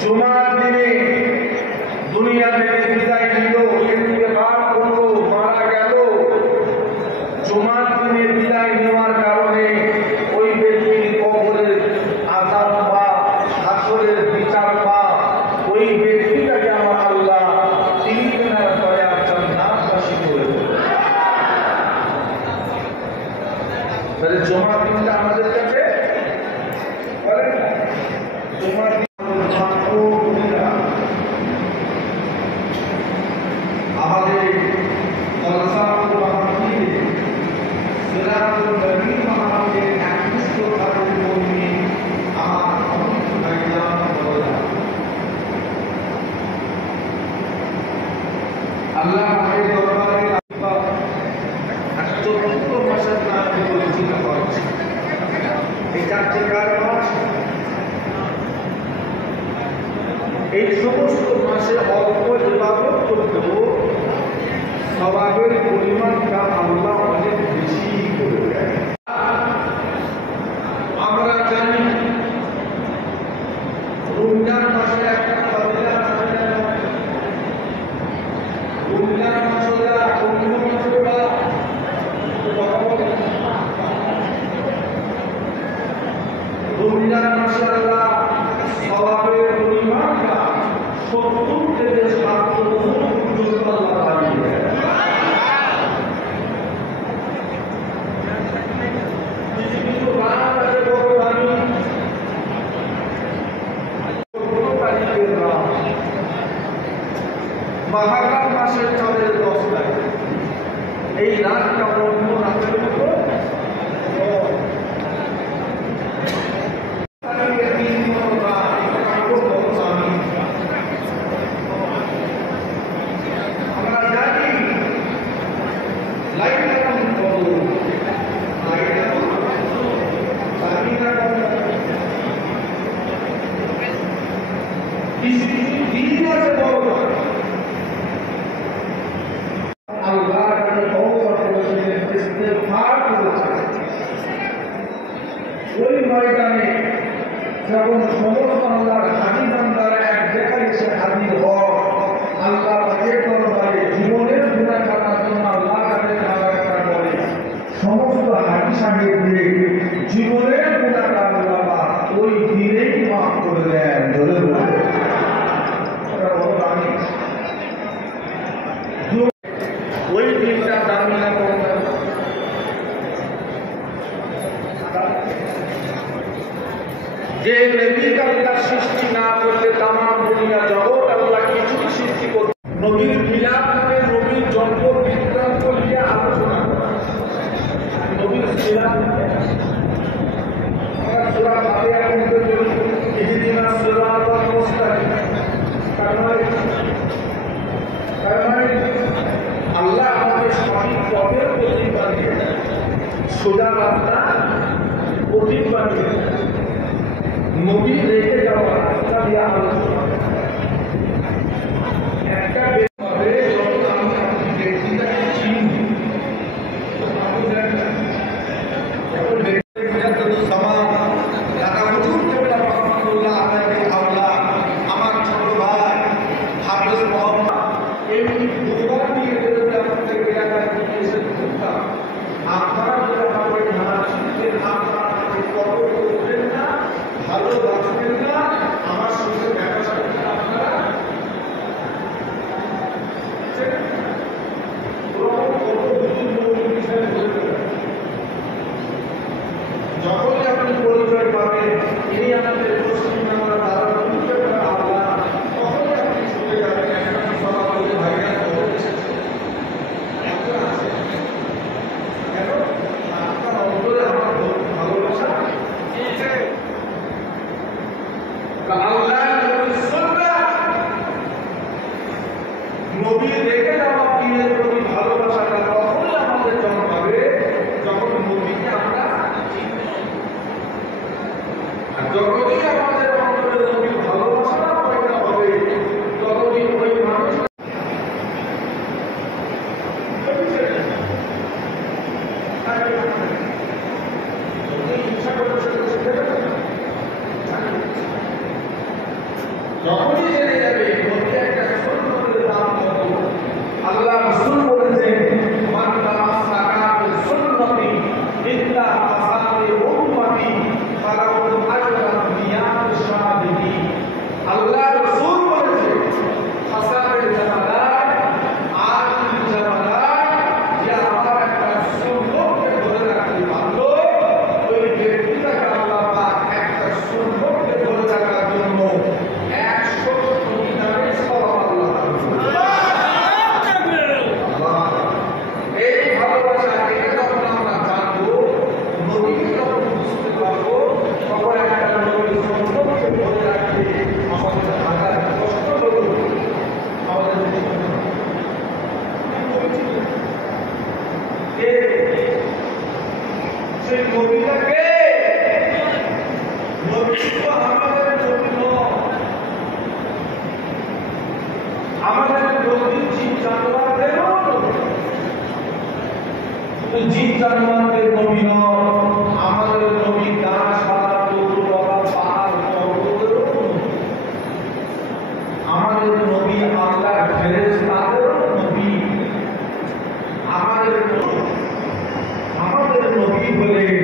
জুমার দিনে দুনিয়া থেকে বিদায় নিল, ইন্তেকাল করলো, মারা গেল। জুমার দিনে বিদায় নেওয়ার কারণে ওই ব্যক্তির কবরের আযাব বা হাসরের বিচার বা ওই ব্যক্তিটাকে আমার আল্লাহ তিনি তেনার দয়ার জান্নাতবাসী করে দেবেন। তাহলে জুমার দিনটা আমাদের কাছে জুমার দিন আমাদের আল্লাহ আমাদের দরবারে চতুর্থ মাসের নাম পরিচিত করেছে। এই চারটি কারণ এই সমস্ত মাসে অল্প ইবাদত করতেও সওয়াবের পরিমাণটা আল্লাহ অনেক বেশি করে দেয়। আমরা জানি রমজান মাসে একটা ফজিলত আছে। রমজান মাসটা অন্য মাসটা রমজান মাসে আল্লাহ সওয়াবের পরিমাণটা 70 থেকে 70 গুণ পর্যন্ত আল্লাহ বাড়িয়ে দেয়। কিছু রাত আছে বড় দামি, 14 তারিখের রাত, মুহররম মাসের চাঁদের 10 তারিখ। এই রাতটা অন্য রাতের মতো ওই ময়দানে যখন সমস্ত আল্লাহর হাজি বান্দারা এক জায়গায় এসে হাজির হয়, আল্লাহ পাকের দরবারে জীবনের গুনাহ ক্ষমার জন্য আল্লাহর কাছে কান্নাকাটা করে। সমস্ত হাজি সাহেবদের জীবনের গুনাহটা আল্লাহ পাক ওই দিনেই মাফ করে দেন। ধরে বলে ওটা বড় দামি। ওই দিনটা দামি না কম দামি? যে নবীকে আল্লাহ সৃষ্টি না করলে তামাম দুনিয়া জগৎ আল্লাহ কিছুই সৃষ্টি করবে। নবীর মিলাদ নামে নবীর জন্ম বৃত্তান্ত নিয়ে আলোচনা করা। নবীর মিলাদ আমরা সূরা ফাতিহার মধ্যে বলি ইহদিনাস সিরাতাল মুস্তাকিম। তার মানে আল্লাহ আমাদের সঠিক পথের প্রতীক বানিয়ে দেন, সোজা রাস্তা প্রতীক বানিয়ে দেন। নবী রেখে যাওয়া রাস্তা দিয়ে আলোচনা একটা ভাবে যত আমি আপনি ব্যক্তিটাকে চিনি আমার ছোট ভাই হাফেজ মোহাম্মদ এমনি দুবার নিয়ে আপনারা যারা আমাদের ধারণা শিখছেন আপনারা কত করবেন না, ভালো বাঁচবেন না, আমার সঙ্গে দেখা সাক্ষাৎ আপনারা যখনই আপনি পরিচয় পাবেন ইনি আমাদের মুসলিম আমরা তারা পরিচয় পাবে আল্লাহ, তখনই আপনি চলে যাবেন একটা সমাজে ভাইরা খবর এসেছে কেন আপনার অন্তরে আমার ভালোবাসা আল্লাহ নবী রেখে যাওয়া দিনের প্রতি ভালোবাসাটা তখনই আমাদের জন্মাবে যখন নবীকে আমরা যখনই আমাদের অন্তরে নবীর ভালোবাসাটা পয়দা হবে তখনই ওই মানুষ ইচ্ছা করে যখনই জেনে যাবে নবী একটা সুন্নতের দাম কত। আল্লাহ রাসূল বলেছেন, মান তামাসসাকা বিসুন্নতি ইল্লা আসাবি উম্মতি ফালাহুল আজরু মিয়াত শাহিদিন। আল্লাহ রাসূল বলেছেন, আসাবের জামালাত আলিম জামালাত যে আমার একটা সুন্নতকে ধরে রাখতে পারলো, ওই ব্যক্তিটাকে আল্লাহ পাক একটা সুন্নতকে ধরে রাখার জন্য 100 কিতাবের সওয়াব আল্লাহ দান করবেন। এই ভালোবাসা এটা যখন আমরা জানবো, নবীকে যখন বুঝতে পারবো, তখন একটা নবীর সুন্নতকে ধরে রাখতে আমাদের হাজার কষ্ট হলো আমাদের সেই নবীটাকে নবী তো আমাদের নবী নয়, আমাদের নবী জীব জানোয়ারদেরও নবী। শুধু জীব জানোয়ারদের নবী নয়, আমাদের নবী গাছপালা গরু বাবা পাহাড় পর্বতেরও নবী। আমাদের নবী আল্লাহর ফেরেশতাদেরও নবী। আমাদের নবী হলেন